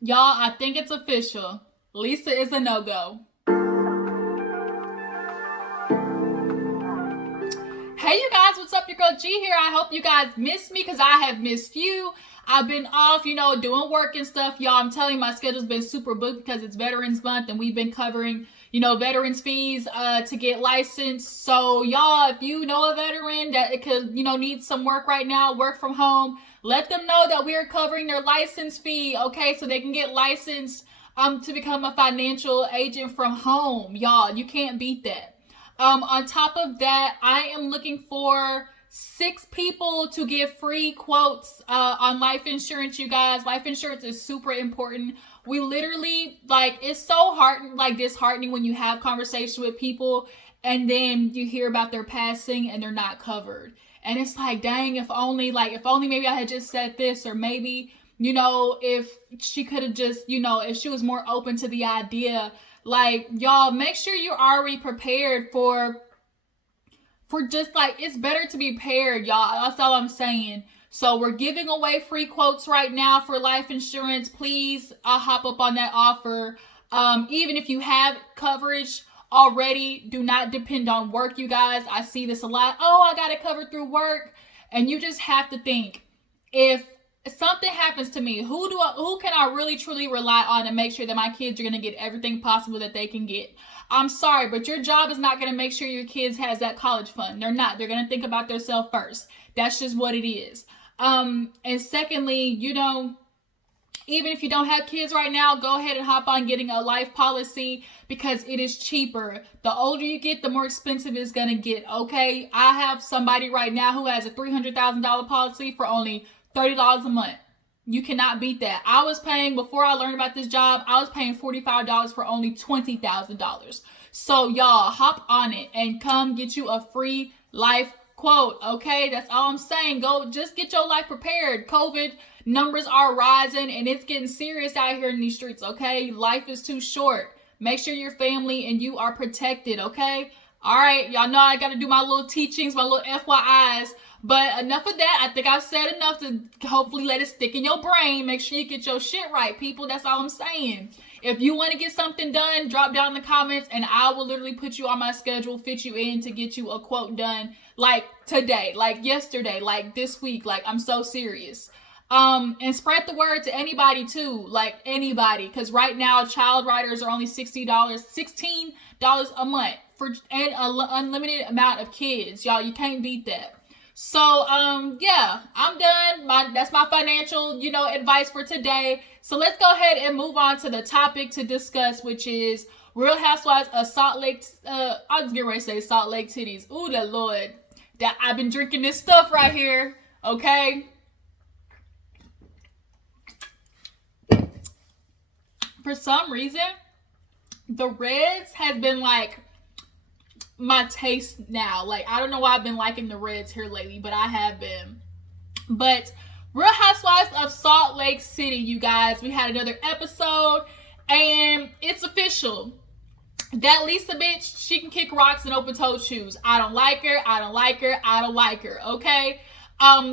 Y'all, I think it's official. Lisa is a no-go. Hey you guys, what's up? Your girl G here. I hope you guys missed me because I have missed you. I've been off, doing work and stuff. Y'all, I'm telling you, my schedule's been super booked because it's Veterans Month and we've been covering, veterans fees to get licensed. So y'all, if you know a veteran that it could, need some work right now, work from home, let them know that we are covering their license fee, okay? So they can get licensed to become a financial agent from home. Y'all, you can't beat that. On top of that, I am looking for 6 people to give free quotes on life insurance, you guys. Life insurance is super important. We literally, it's so disheartening when you have conversation with people and then you hear about their passing and they're not covered. And it's like, dang, if only maybe I had just said this, or maybe, if she could have just, if she was more open to the idea. Y'all, make sure you're already prepared for just it's better to be prepared, y'all. That's all I'm saying. So we're giving away free quotes right now for life insurance. Please hop up on that offer. Even if you have coverage already, do not depend on work, you guys. I see this a lot. Oh, I got it covered through work. And you just have to think, if something happens to me, who can I really truly rely on to make sure that my kids are going to get everything possible that they can get? I'm sorry, but your job is not going to make sure your kids has that college fund. They're not. They're going to think about themselves first. That's just what it is. And secondly, even if you don't have kids right now, go ahead and hop on getting a life policy because it is cheaper. The older you get, the more expensive it's going to get, okay? I have somebody right now who has a $300,000 policy for only $30 a month. You cannot beat that. I was paying, before I learned about this job, I was paying $45 for only $20,000. So y'all, hop on it and come get you a free life quote, okay? That's all I'm saying. Go, just get your life prepared. COVID numbers are rising and it's getting serious out here in these streets, okay? Life is too short. Make sure your family and you are protected, okay? All right, y'all know I got to do my little teachings, my little FYIs. But enough of that. I think I've said enough to hopefully let it stick in your brain. Make sure you get your shit right, people. That's all I'm saying. If you want to get something done, drop down in the comments and I will literally put you on my schedule, fit you in to get you a quote done today, yesterday, this week. I'm so serious. And spread the word to anybody too, anybody. Because right now, child riders are only $16 a month for an unlimited amount of kids. Y'all, you can't beat that. So, yeah, I'm done. That's my financial, advice for today. So let's go ahead and move on to the topic to discuss, which is Real Housewives of Salt Lake. I was getting ready to say Salt Lake titties. Ooh, the Lord. That I've been drinking this stuff right here. Okay. For some reason, the reds has been my taste now. I don't know why I've been liking the reds here lately, but I have been. But Real Housewives of Salt Lake City, you guys, we had another episode and it's official. That Lisa bitch, she can kick rocks in open-toed shoes. I don't like her. I don't like her. I don't like her. Okay.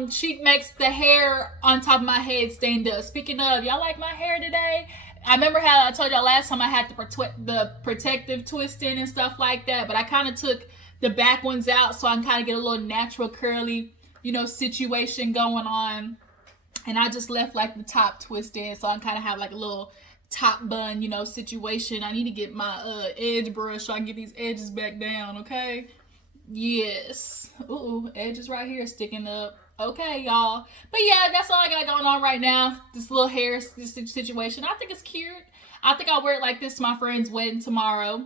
She makes the hair on top of my head stand up. Speaking of, y'all like my hair today? I remember how I told y'all last time I had the protective twist in and stuff like that, but I kind of took the back ones out so I can kind of get a little natural curly, situation going on. And I just left the top twist in so I kind of have a little top bun, situation. I need to get my edge brush so I can get these edges back down, okay? Yes. Ooh, edges right here sticking up. Okay, y'all. But yeah, that's all I got going on right now. This little hair situation. I think it's cute. I think I'll wear it like this to my friend's wedding tomorrow.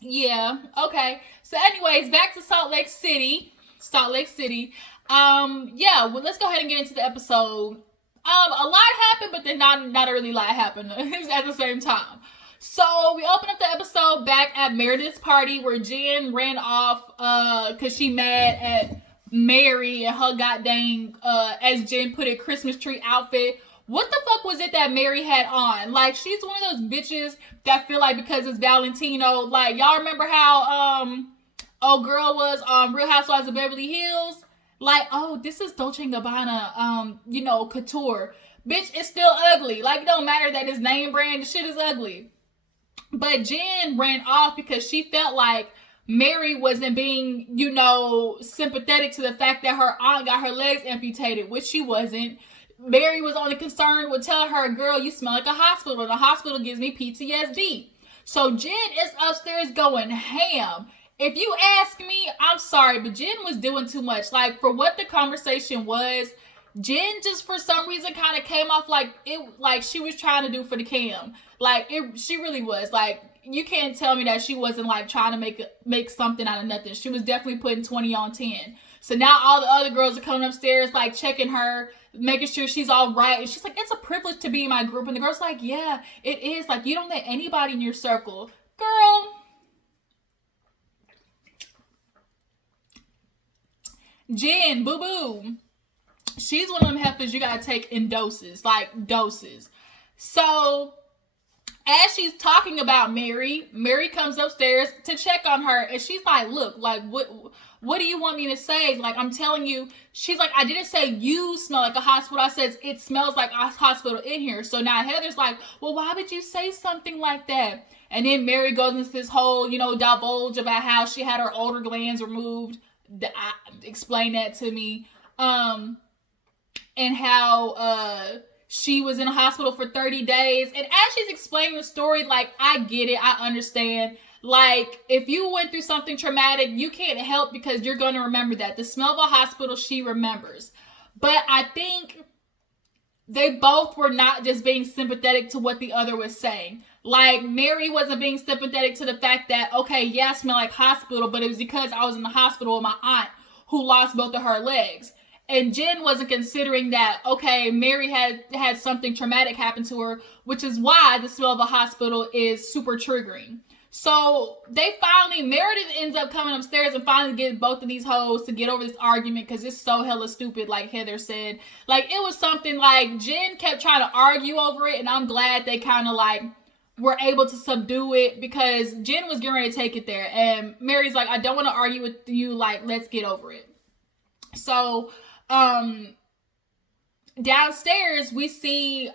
Yeah, okay. So anyways, back to Salt Lake City. Yeah, well, let's go ahead and get into the episode. A lot happened, but then not a really lot happened at the same time. So we open up the episode back at Meredith's party where Jen ran off because she mad at Mary and her goddamn, as Jen put it, Christmas tree outfit. What the fuck was it that Mary had on? She's one of those bitches that feel like because it's Valentino, y'all remember how old girl was on Real Housewives of Beverly Hills? Oh, this is Dolce & Gabbana, couture. Bitch, it's still ugly. Like, it don't matter that it's name brand. The shit is ugly. But Jen ran off because she felt like Mary wasn't being, sympathetic to the fact that her aunt got her legs amputated, which she wasn't. Mary was only concerned with telling her, girl, you smell like a hospital, and the hospital gives me PTSD. So Jen is upstairs going ham. If you ask me, I'm sorry, but Jen was doing too much. Like, for what the conversation was, Jen just for some reason kind of came off like she was trying to do for the cam. She really was. Like, you can't tell me that she wasn't like trying to make something out of nothing. She was definitely putting 20 on 10. So now all the other girls are coming upstairs, like checking her, making sure she's all right. And she's like, it's a privilege to be in my group. And the girl's like, yeah, it is. Like, you don't let anybody in your circle. Girl. Jen, boo-boo. She's one of them heifers you gotta take in doses. Like, doses. So, as she's talking about Mary comes upstairs to check on her. And she's like, look, like, what do you want me to say? Like, I'm telling you. She's like, I didn't say you smell like a hospital. I said, it smells like a hospital in here. So now Heather's like, well, why would you say something like that? And then Mary goes into this whole, divulge about how she had her older glands removed. Explain that to me. And how she was in a hospital for 30 days. And as she's explaining the story, like, I get it. I understand. Like, if you went through something traumatic, you can't help because you're going to remember that. The smell of a hospital, she remembers. But I think they both were not just being sympathetic to what the other was saying. Like, Mary wasn't being sympathetic to the fact that, okay, yeah, I smell like hospital, but it was because I was in the hospital with my aunt who lost both of her legs. And Jen wasn't considering that, okay, Mary had something traumatic happen to her, which is why the smell of a hospital is super triggering. So Meredith ends up coming upstairs and finally getting both of these hoes to get over this argument because it's so hella stupid, like Heather said. Like, it was something like Jen kept trying to argue over it, and I'm glad they kind of like were able to subdue it because Jen was getting ready to take it there. And Mary's like, I don't want to argue with you, like, let's get over it. So, downstairs we see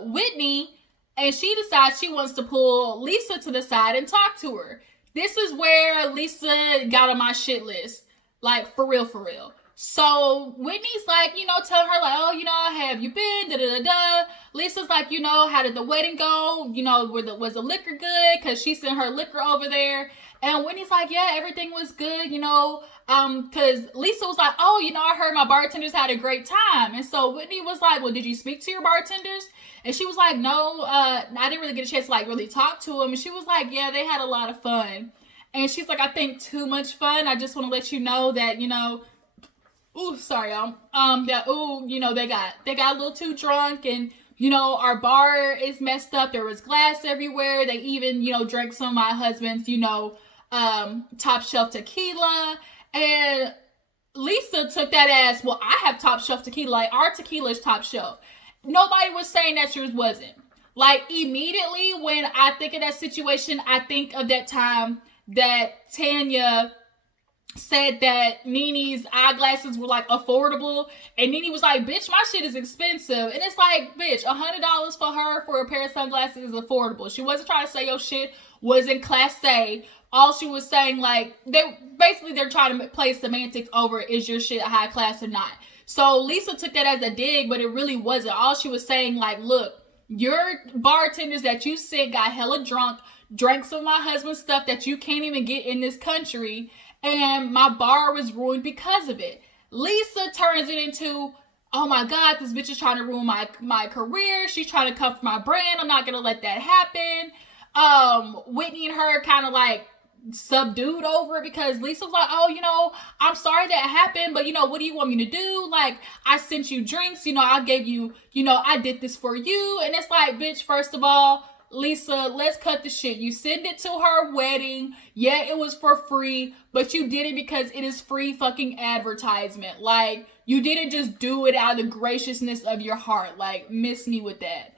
Whitney, and she decides she wants to pull Lisa to the side and talk to her. This is where Lisa got on my shit list. Like, for real, for real. So Whitney's like, telling her like, oh, how have you been? Da-da-da-da. Lisa's like, how did the wedding go? Was the liquor good? Because she sent her liquor over there. And Whitney's like, yeah, everything was good, because Lisa was like, oh, I heard my bartenders had a great time. And so Whitney was like, well, did you speak to your bartenders? And she was like, no, I didn't really get a chance to like really talk to them. And she was like, yeah, they had a lot of fun. And she's like, I think too much fun. I just want to let you know that, ooh, sorry, y'all. They got a little too drunk, and our bar is messed up. There was glass everywhere. They even, drank some of my husband's, top shelf tequila. And Lisa took that as, well, I have top shelf tequila. Like, our tequila is top shelf. Nobody was saying that yours wasn't. Like, immediately when I think of that situation, I think of that time that Tanya said that Nene's eyeglasses were like affordable, and Nene was like, bitch, my shit is expensive. And it's like, bitch, $100 for her for a pair of sunglasses is affordable. She wasn't trying to say your shit was in class A. All she was saying, like, they're trying to play semantics over, is your shit high class or not? So Lisa took that as a dig, but it really wasn't. All she was saying, like, look, your bartenders that you sent got hella drunk, drank some of my husband's stuff that you can't even get in this country, and my bar was ruined because of it. Lisa turns it into, oh my God, this bitch is trying to ruin my career. She's trying to come for my brand. I'm not going to let that happen. Whitney and her kind of like subdued over it because Lisa was like, oh, I'm sorry that happened, but what do you want me to do? Like, I sent you drinks, I gave you, I did this for you. And it's like, bitch, first of all, Lisa, let's cut the shit. You sent it to her wedding. Yeah, it was for free, but you did it because it is free fucking advertisement. Like, you didn't just do it out of the graciousness of your heart. Like, miss me with that.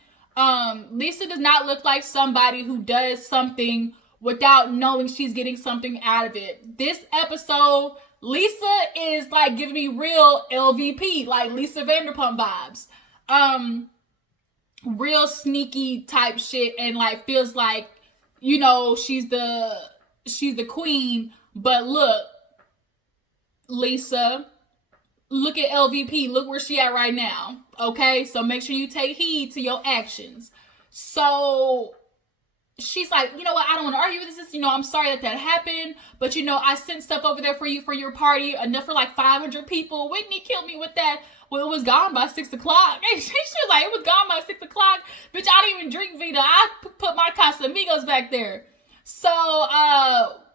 Lisa does not look like somebody who does something without knowing she's getting something out of it. This episode, Lisa is like giving me real LVP, like Lisa Vanderpump vibes. real sneaky type shit and like feels like, you know, she's the queen. But look, Lisa, look at LVP. Look where she at right now. Okay, so make sure you take heed to your actions. So she's like, you know what, I don't want to argue with this. You know, I'm sorry that happened, but you know, I sent stuff over there for you for your party, enough for like 500 people. Whitney killed me with that. Well, it was gone by 6 o'clock. And she was like, it was gone by 6 o'clock. Bitch, I didn't even drink Vita. I put my Casamigos back there. So,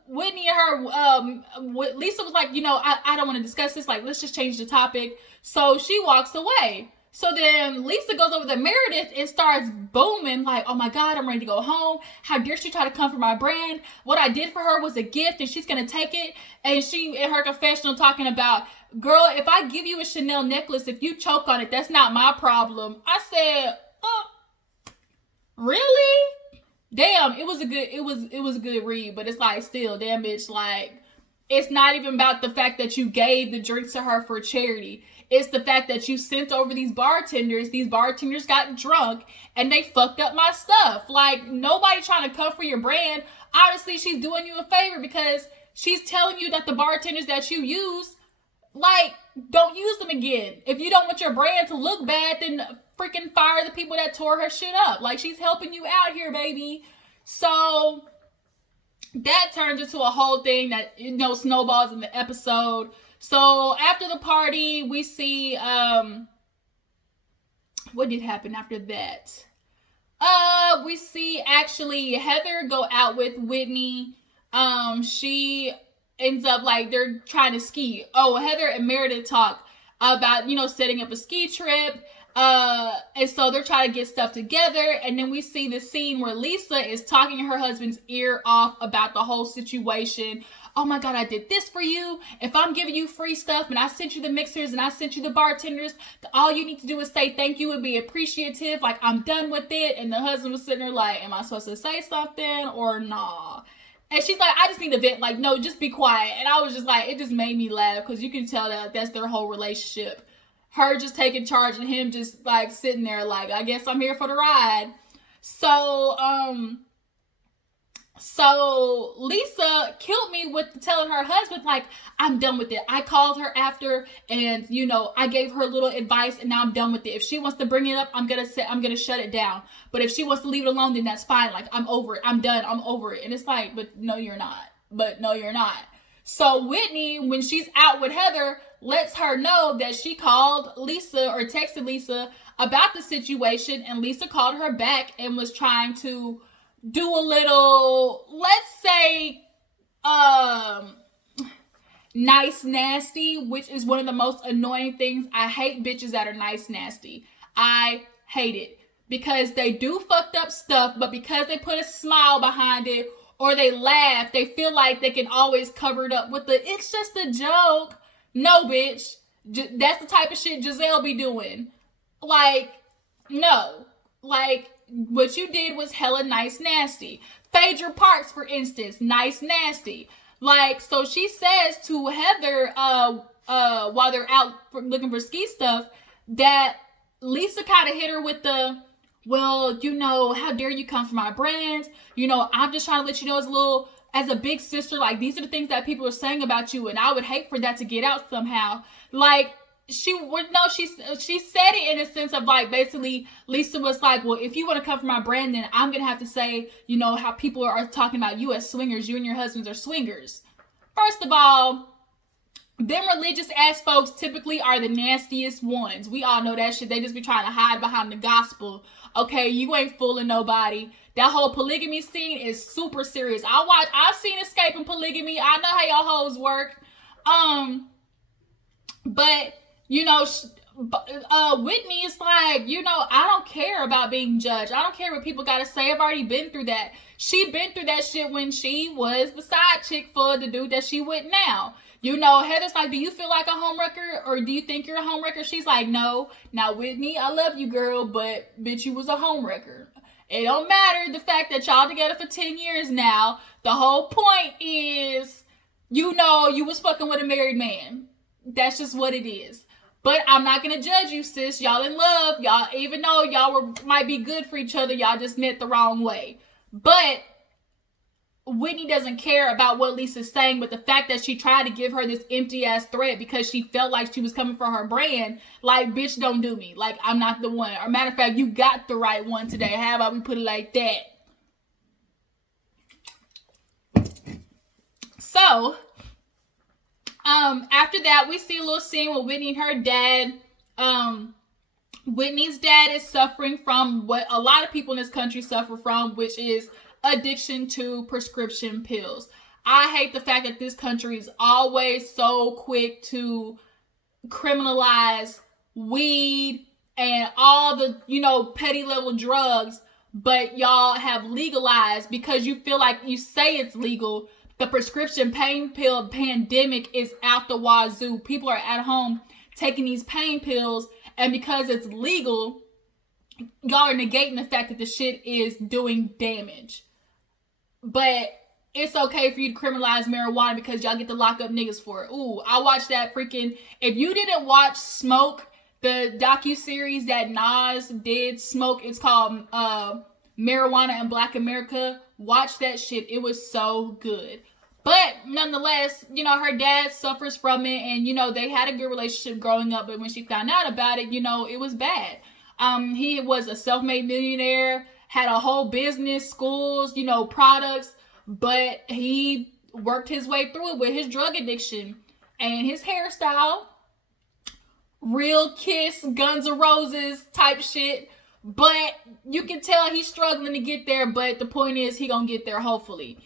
Whitney and her, Lisa was like, you know, I don't want to discuss this. Like, let's just change the topic. So she walks away. So then Lisa goes over to Meredith and starts booming like, oh my God, I'm ready to go home. How dare she try to come for my brand? What I did for her was a gift and she's going to take it. And she, in her confessional, talking about, girl, if I give you a Chanel necklace, if you choke on it, that's not my problem. I said, really? Damn, it was a good read, but it's like, still, damn bitch, like, it's not even about the fact that you gave the drinks to her for charity. It's the fact that you sent over these bartenders. These bartenders got drunk and they fucked up my stuff. Like, nobody trying to come for your brand. Honestly, she's doing you a favor because she's telling you that the bartenders that you use, like, don't use them again. If you don't want your brand to look bad, then freaking fire the people that tore her shit up. Like, she's helping you out here, baby. So that turns into a whole thing that, you know, snowballs in the episode. So after the party, we see, what did happen after that? We see actually Heather go out with Whitney. She ends up like, they're trying to ski. Oh, Heather and Meredith talk about, you know, setting up a ski trip. And so they're trying to get stuff together. And then we see the scene where Lisa is talking her husband's ear off about the whole situation. Oh my God, I did this for you. If I'm giving you free stuff and I sent you the mixers and I sent you the bartenders, all you need to do is say thank you and be appreciative. Like, I'm done with it. And the husband was sitting there like, am I supposed to say something or nah? And she's like, I just need to vent. Like, no, just be quiet. And I was just like, it just made me laugh because you can tell that that's their whole relationship. Her just taking charge and him just like sitting there like, I guess I'm here for the ride. So Lisa killed me with telling her husband, like, I'm done with it. I called her after and, you know, I gave her a little advice and now I'm done with it. If she wants to bring it up, I'm going to shut it down. But if she wants to leave it alone, then that's fine. Like, I'm over it. I'm done. I'm over it. And it's like, but no, you're not. But no, you're not. So Whitney, when she's out with Heather, lets her know that she called Lisa or texted Lisa about the situation. And Lisa called her back and was trying to do a little, let's say, nice nasty, which is one of the most annoying things. I hate bitches that are nice nasty. I hate it because they do fucked up stuff, but because they put a smile behind it or they laugh, they feel like they can always cover it up with the, it's just a joke. No, bitch. That's the type of shit Giselle be doing. Like, no. Like, what you did was hella nice nasty. Phaedra Parks, for instance, nice nasty. Like, so she says to Heather, while they're out looking for ski stuff, that Lisa kind of hit her with the, well, you know, how dare you come for my brand? You know, I'm just trying to let you know as a big sister, like, these are the things that people are saying about you, and I would hate for that to get out somehow. Like, she said it in a sense of like, basically Lisa was like, well, if you want to come for my brand, then I'm gonna have to say, you know, how people are talking about you as swingers. You and your husbands are swingers. First of all, them religious ass folks typically are the nastiest ones. We all know that shit. They just be trying to hide behind the gospel. Okay, you ain't fooling nobody. That whole polygamy scene is super serious. I've seen Escaping Polygamy. I know how y'all hoes work. But you know, Whitney is like, you know, I don't care about being judged. I don't care what people got to say. I've already been through that. She been through that shit when she was the side chick for the dude that she with now. You know, Heather's like, do you feel like a homewrecker or do you think you're a homewrecker? She's like, no. Now, Whitney, I love you, girl, but bitch, you was a homewrecker. It don't matter the fact that y'all together for 10 years now. The whole point is, you know, you was fucking with a married man. That's just what it is. But I'm not going to judge you, sis. Y'all in love. Y'all, even though y'all might be good for each other, y'all just met the wrong way. But Whitney doesn't care about what Lisa's saying, but the fact that she tried to give her this empty-ass threat because she felt like she was coming for her brand, like, bitch, don't do me. Like, I'm not the one. Or matter of fact, you got the right one today. How about we put it like that? So, after that, we see a little scene with Whitney and her dad. Whitney's dad is suffering from what a lot of people in this country suffer from, which is addiction to prescription pills. I hate the fact that this country is always so quick to criminalize weed and all the, petty level drugs, but y'all have legalized because you feel like you say it's legal. The prescription pain pill pandemic is out the wazoo. People are at home taking these pain pills, and because it's legal, y'all are negating the fact that the shit is doing damage. But it's okay for you to criminalize marijuana because y'all get to lock up niggas for it. Ooh, I watched that freaking... If you didn't watch Smoke, the docuseries that Nas did, Smoke, it's called Marijuana in Black America. Watch that shit. It was so good. But nonetheless, her dad suffers from it, and, they had a good relationship growing up, but when she found out about it, it was bad. He was a self-made millionaire, had a whole business, schools, products, but he worked his way through it with his drug addiction and his hairstyle. Real Kiss, Guns N' Roses type shit. But you can tell he's struggling to get there, but the point is he gonna get there hopefully.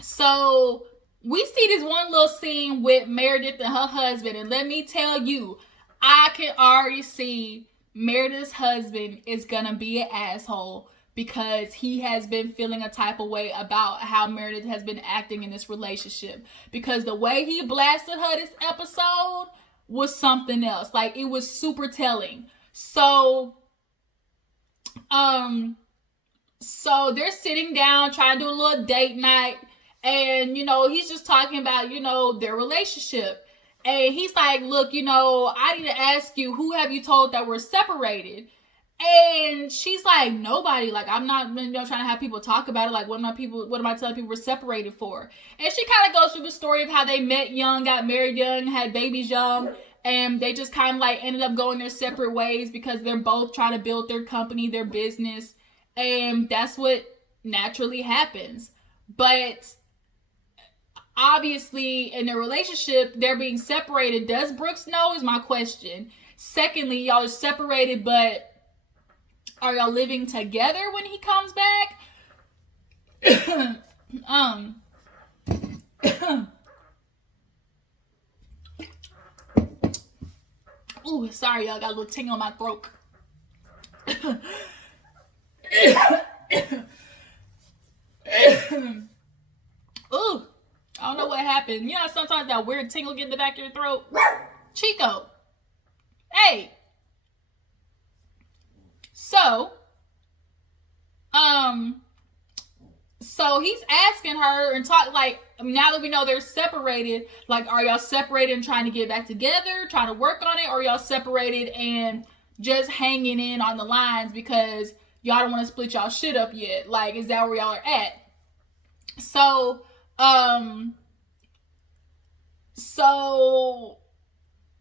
So we see this one little scene with Meredith and her husband, and let me tell you, I can already see Meredith's husband is gonna be an asshole because he has been feeling a type of way about how Meredith has been acting in this relationship. Because the way he blasted her this episode was something else. Like, it was super telling. So they're sitting down trying to do a little date night, and he's just talking about their relationship, and he's like, look, I need to ask you, who have you told that we're separated? And she's like, nobody. Like, I'm not trying to have people talk about it. Like, what am I telling people we're separated for? And she kind of goes through the story of how they met young, got married young, had babies young, and they just kind of like ended up going their separate ways because they're both trying to build their company, their business, and that's what naturally happens. But obviously, in their relationship, they're being separated. Does Brooks know is my question. Secondly, y'all are separated, but are y'all living together when he comes back? Ooh, sorry, y'all. Got a little tingle in my throat. Ooh, I don't know what happened. Sometimes that weird tingle get in the back of your throat. Chico. Hey. So he's asking her and now that we know they're separated, like, are y'all separated and trying to get back together, trying to work on it, or y'all separated and just hanging in on the lines because y'all don't want to split y'all shit up yet? Like, is that where y'all are at? So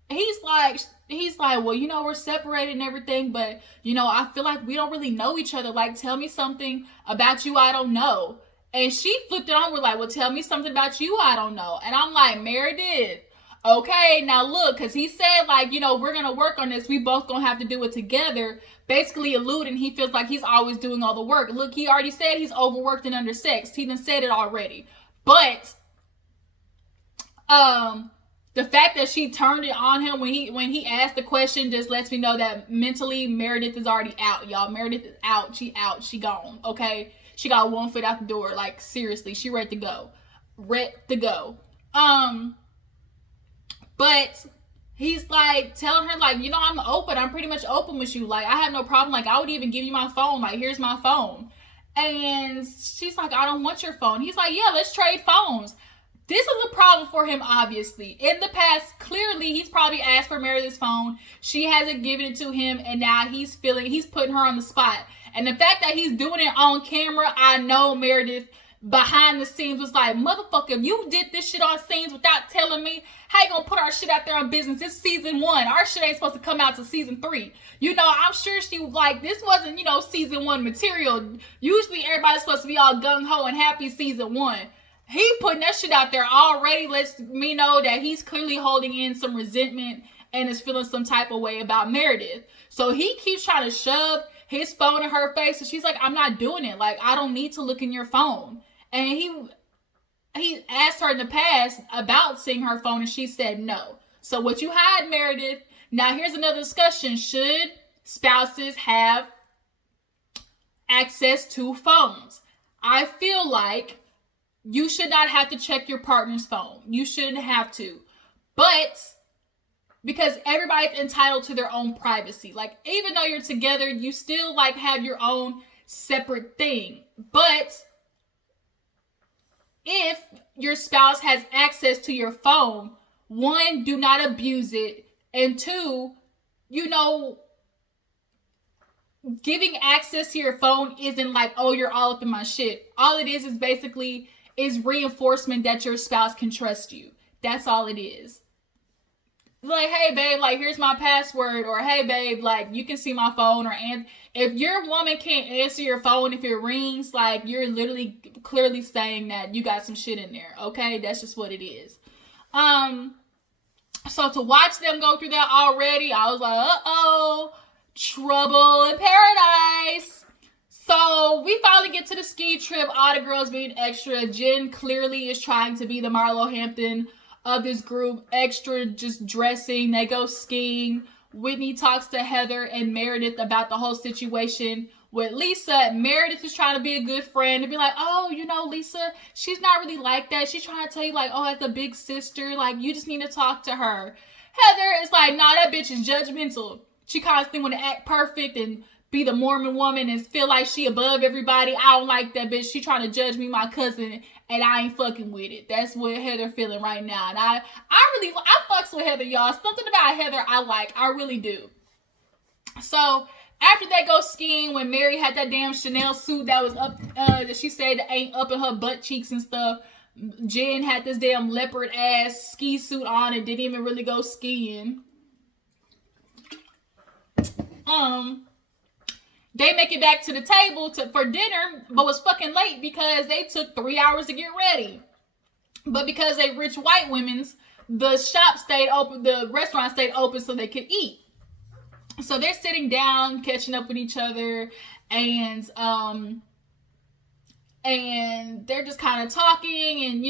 he's like, well, we're separated and everything, but, I feel like we don't really know each other. Like, tell me something about you I don't know. And she flipped it on. We're like, well, tell me something about you I don't know. And I'm like, Meredith, okay, now look, because he said, like, we're going to work on this. We both going to have to do it together. Basically alluding he feels like he's always doing all the work. Look, he already said he's overworked and undersexed. He done said it already. But the fact that she turned it on him when he asked the question just lets me know that mentally Meredith is already out, y'all. Meredith is out. She gone, okay? She got one foot out the door. Like, seriously, she ready to go. But he's like telling her, like, I'm pretty much open with you. Like, I have no problem. Like, I would even give you my phone. Like, here's my phone. And she's like, I don't want your phone. He's like, yeah, let's trade phones. This is a problem for him, obviously. In the past, clearly, he's probably asked for Meredith's phone. She hasn't given it to him, and now he's putting her on the spot. And the fact that he's doing it on camera, I know Meredith behind the scenes was like, motherfucker, if you did this shit on scenes without telling me, how you gonna put our shit out there on business? It's season 1. Our shit ain't supposed to come out to season 3. I'm sure she was like, this wasn't, season 1 material. Usually everybody's supposed to be all gung-ho and happy season 1. He putting that shit out there already lets me know that he's clearly holding in some resentment and is feeling some type of way about Meredith. So he keeps trying to shove his phone in her face, and she's like, I'm not doing it. Like, I don't need to look in your phone. And he asked her in the past about seeing her phone, and she said no. So what you hide, Meredith? Now here's another discussion. Should spouses have access to phones? I feel like you should not have to check your partner's phone. You shouldn't have to. But because everybody's entitled to their own privacy. Like, even though you're together, you still like have your own separate thing. But if your spouse has access to your phone, 1, do not abuse it. And 2, giving access to your phone isn't like, oh, you're all up in my shit. All it is basically reinforcement that your spouse can trust you. That's all it is. Like, hey, babe, like, here's my password. Or, hey, babe, like, you can see my phone. Or, if your woman can't answer your phone if it rings, like, you're literally clearly saying that you got some shit in there. Okay? That's just what it is. So to watch them go through that already, I was like, uh-oh, trouble in paradise. So we finally get to the ski trip. All the girls being extra. Jen clearly is trying to be the Marlo Hampton of this group. Extra, just dressing. They go skiing. Whitney talks to Heather and Meredith about the whole situation with Lisa. Meredith is trying to be a good friend and be like, oh, Lisa, she's not really like that. She's trying to tell you, like, oh, as a big sister, like, you just need to talk to her. Heather is like, nah, that bitch is judgmental. She constantly want to act perfect and be the Mormon woman and feel like she above everybody. I don't like that bitch. She trying to judge me, my cousin, and I ain't fucking with it. That's what Heather feeling right now. And I fucks with Heather, y'all. Something about Heather I like. I really do. So after they go skiing, when Mary had that damn Chanel suit that was up, that she said ain't up in her butt cheeks and stuff, Jen had this damn leopard ass ski suit on and didn't even really go skiing. They make it back to the table for dinner, but was fucking late because they took 3 hours to get ready. But because they rich white women's, the shop stayed open, the restaurant stayed open so they could eat. So they're sitting down, catching up with each other, and they're just kind of talking, and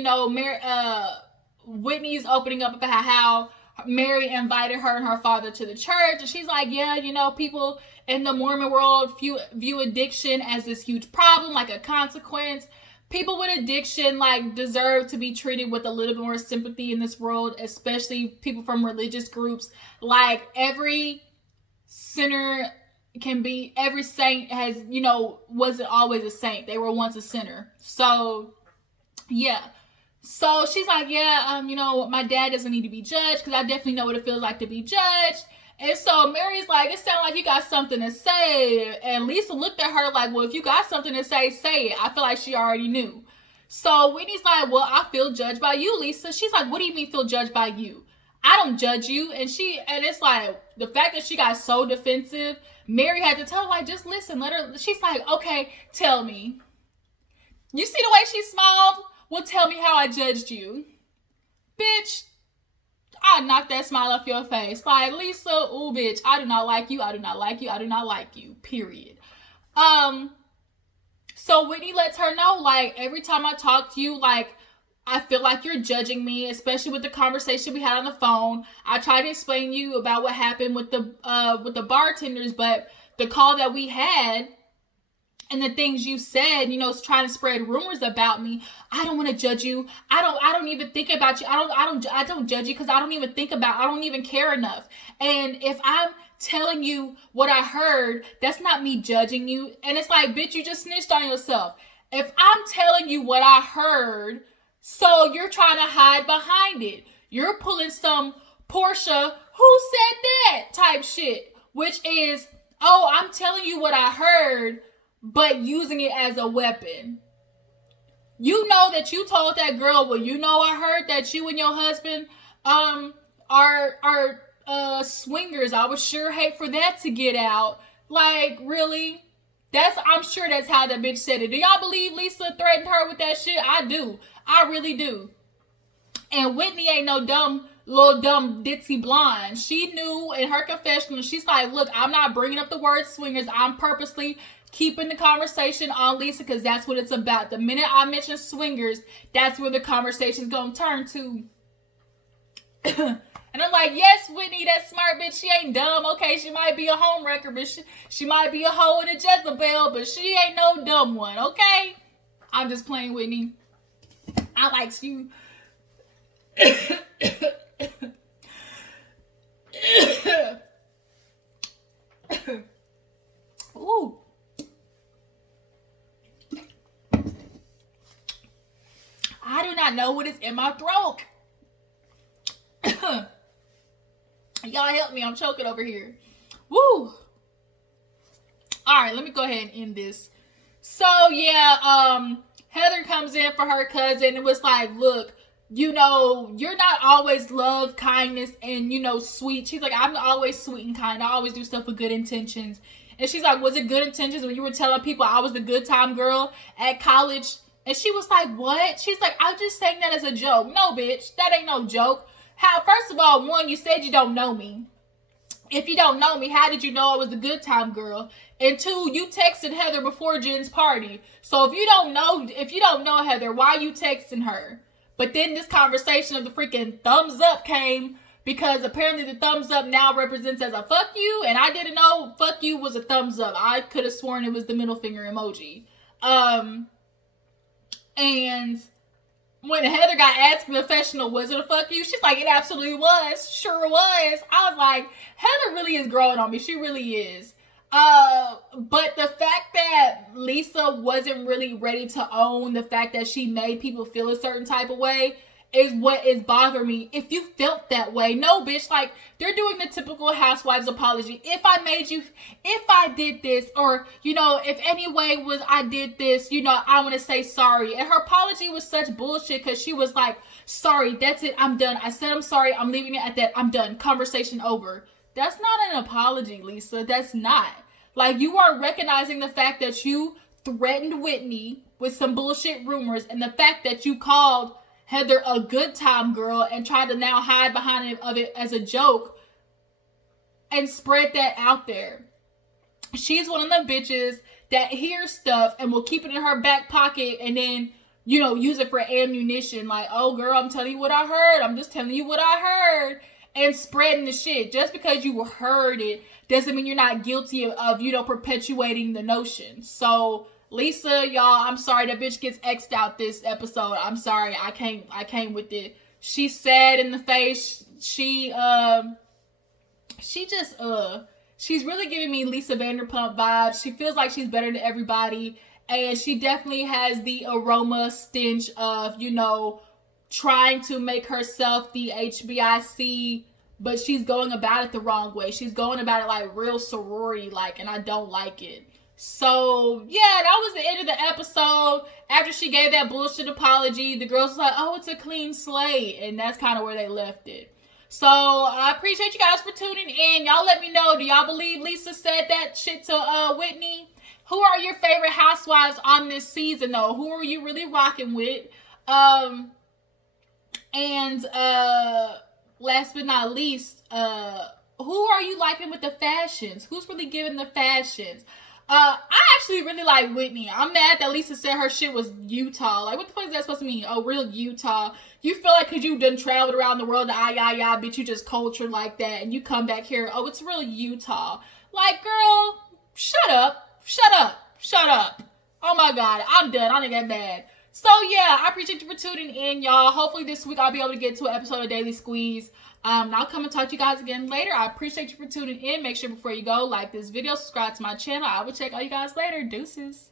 Whitney's opening up about how Mary invited her and her father to the church, and she's like, yeah, people in the Mormon world view addiction as this huge problem, like a consequence. People with addiction, like, deserve to be treated with a little bit more sympathy in this world, especially people from religious groups. Like, every sinner every saint has, wasn't always a saint. They were once a sinner. So, yeah. So she's like, yeah, my dad doesn't need to be judged because I definitely know what it feels like to be judged. And so Mary's like, it sounds like you got something to say. And Lisa looked at her like, well, if you got something to say, say it. I feel like she already knew. So Whitney's like, well, I feel judged by you, Lisa. She's like, what do you mean feel judged by you? I don't judge you. And it's like, the fact that she got so defensive, Mary had to tell her, like, just listen, let her. She's like, okay, tell me. You see the way she smiled? Well, tell me how I judged you. Bitch, I knocked that smile off your face. Like, Lisa, ooh, bitch, I do not like you. I do not like you. I do not like you. Period. So Whitney lets her know, like, every time I talk to you, like, I feel like you're judging me, especially with the conversation we had on the phone. I tried to explain to you about what happened with the bartenders, but the call that we had and the things you said, trying to spread rumors about me. I don't want to judge you. I don't even think about you. I don't judge you because I don't even care enough. And if I'm telling you what I heard, that's not me judging you. And it's like, bitch, you just snitched on yourself. If I'm telling you what I heard, So you're trying to hide behind it. You're pulling some Portia, who said that type shit, which is, oh, I'm telling you what I heard, but using it as a weapon. You know that you told that girl, well, you know, I heard that you and your husband are swingers. I would sure hate for that to get out. Like, really? I'm sure that's how that bitch said it. Do y'all believe Lisa threatened her with that shit? I do. I really do. And Whitney ain't no little dumb ditzy blonde. She knew in her confessional, she's like, look, I'm not bringing up the word swingers. I'm purposely keeping the conversation on Lisa because that's what it's about. The minute I mention swingers, that's where the conversation's gonna turn to. And I'm like, yes, Whitney, that smart bitch, she ain't dumb. Okay, she might be a homewrecker, but she might be a hoe and a Jezebel, but she ain't no dumb one, okay? I'm just playing, Whitney. I likes you. Ooh. I do not know what is in my throat. Y'all help me. I'm choking over here. Woo. Alright, let me go ahead and end this. So, yeah, Heather comes in for her cousin and was like, look, you know, you're not always love, kindness, and, you know, sweet. She's like, I'm always sweet and kind. I always do stuff with good intentions. And she's like, was it good intentions when you were telling people I was the good time girl at college? And she was like, what? She's like, I'm just saying that as a joke. No, bitch, that ain't no joke. First of all, one, you said you don't know me. If you don't know me, how did you know I was the good time girl? And two, you texted Heather before Jen's party. So if you don't know Heather, why are you texting her? But then this conversation of the freaking thumbs up came because apparently the thumbs up now represents as a fuck you, and I didn't know fuck you was a thumbs up. I could have sworn it was the middle finger emoji. And when Heather got asked professional, was it a fuck you? She's like, it absolutely was. Sure was. I was like, Heather really is growing on me. She really is. But the fact that Lisa wasn't really ready to own the fact that she made people feel a certain type of way is what is bothering me. If you felt that way, no, bitch, like, they're doing the typical Housewives apology. If I did this, or, you know, if any way was I did this, you know, I want to say sorry. And her apology was such bullshit because she was like, sorry, that's it, I'm done. I said I'm sorry, I'm leaving it at that, I'm done. Conversation over. That's not an apology, Lisa. That's not. Like, you are recognizing the fact that you threatened Whitney with some bullshit rumors and the fact that you called Heather a good time girl and tried to now hide behind it as a joke and spread that out there. She's one of them bitches that hears stuff and will keep it in her back pocket and then, you know, use it for ammunition. Like, oh girl, I'm telling you what I heard. I'm just telling you what I heard. And spreading the shit. Just because you heard it doesn't mean you're not guilty of, you know, perpetuating the notion. So, Lisa, y'all, I'm sorry that bitch gets X'd out this episode. I'm sorry. I came with it. She's sad in the face. She's really giving me Lisa Vanderpump vibes. She feels like she's better than everybody. And she definitely has the aroma stench of, you know, trying to make herself the HBIC, but she's going about it the wrong way. She's going about it like real sorority like, and I don't like it. So, yeah, that was the end of the episode. After she gave that bullshit apology, the girls was like, oh, it's a clean slate. And that's kind of where they left it. So, I appreciate you guys for tuning in. Y'all let me know, do y'all believe Lisa said that shit to Whitney? Who are your favorite housewives on this season, though? Who are you really rocking with? And last but not least, who are you liking with the fashions? Who's really giving the fashions? I actually really like Whitney. I'm mad that Lisa said her shit was Utah. Like, what the fuck is that supposed to mean? Oh, real Utah. You feel like because you done traveled around the world, bitch, you just cultured like that, and you come back here, oh, it's real Utah. Like, girl, shut up. Shut up. Shut up. Oh my God, I'm done. I didn't get mad. So, yeah, I appreciate you for tuning in, y'all. Hopefully this week I'll be able to get to an episode of Daily Squeeze. And I'll come and talk to you guys again later. I appreciate you for tuning in. Make sure before you go, like this video, subscribe to my channel. I will check all you guys later. Deuces.